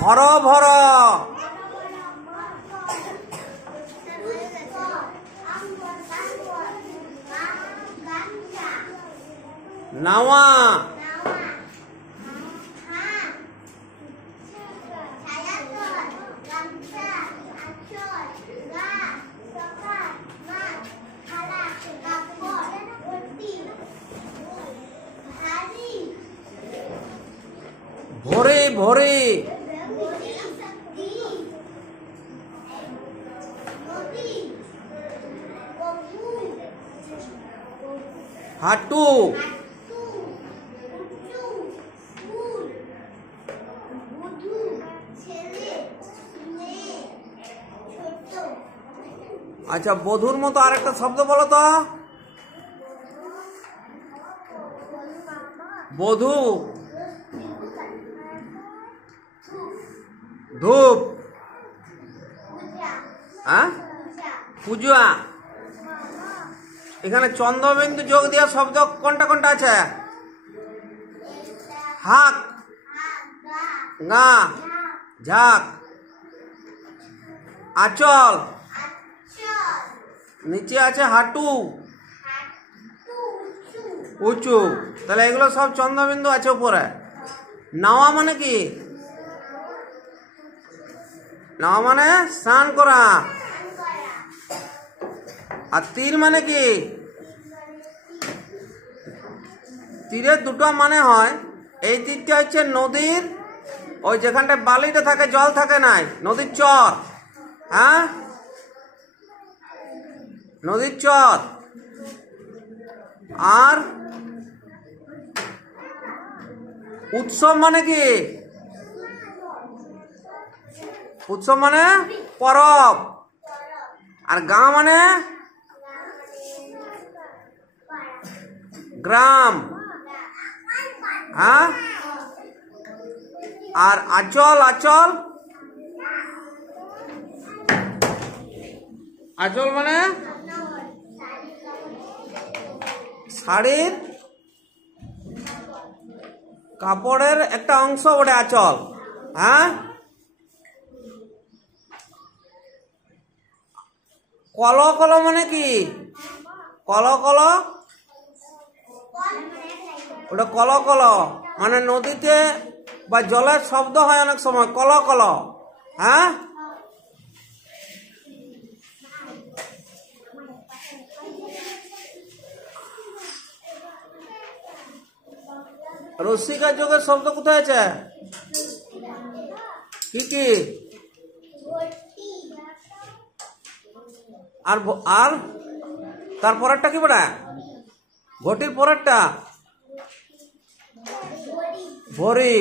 ভর ভর, নাওয়া, ভরে ভরে, হাঁটু, আচ্ছা বধুর মতো আরেকটা শব্দ বলো তো। বধূ, ধূপ, হ্যাঁ পূজা। এখানে চন্দ্রবিন্দু যোগ দেওয়া শব্দ কোনটা কোনটা আছে? হাক, গা, ঝাঁক, আঁচল, নিচে আছে হাঁটু, উঁচু। তাহলে এগুলো সব চন্দ্রবিন্দু আছে উপরে। নাওয়া মানে কি? নাওয়া মানে স্নান করা। আর তীর মানে কি? তীরের দুটো মানে হয়। এই তীরটা হচ্ছে নদীর, ওই যেখানটা বালিটা থাকে, জল থাকে নাই, নদীর চর। হ্যাঁ, নদীর চর। আর উৎসব মানে কি? উৎসব মানে পরব। আর গা মানে গ্রাম। হ্যাঁ, আর আঁচল, আঁচল, আঁচল মানে শাড়ির কাপড়ের একটা অংশ, ওটা আঁচল। হ্যাঁ, কল কল মানে কি? কল কল, ওটা কল কল মানে নদীতে বা জলের শব্দ হয় অনেক সময়, কল কল। হ্যাঁ, রসিকা যোগের শব্দ কোথায় আছে? কি কি? আর আর তার পরেরটা কি বড়া? ঘটির পরেরটা ভরি।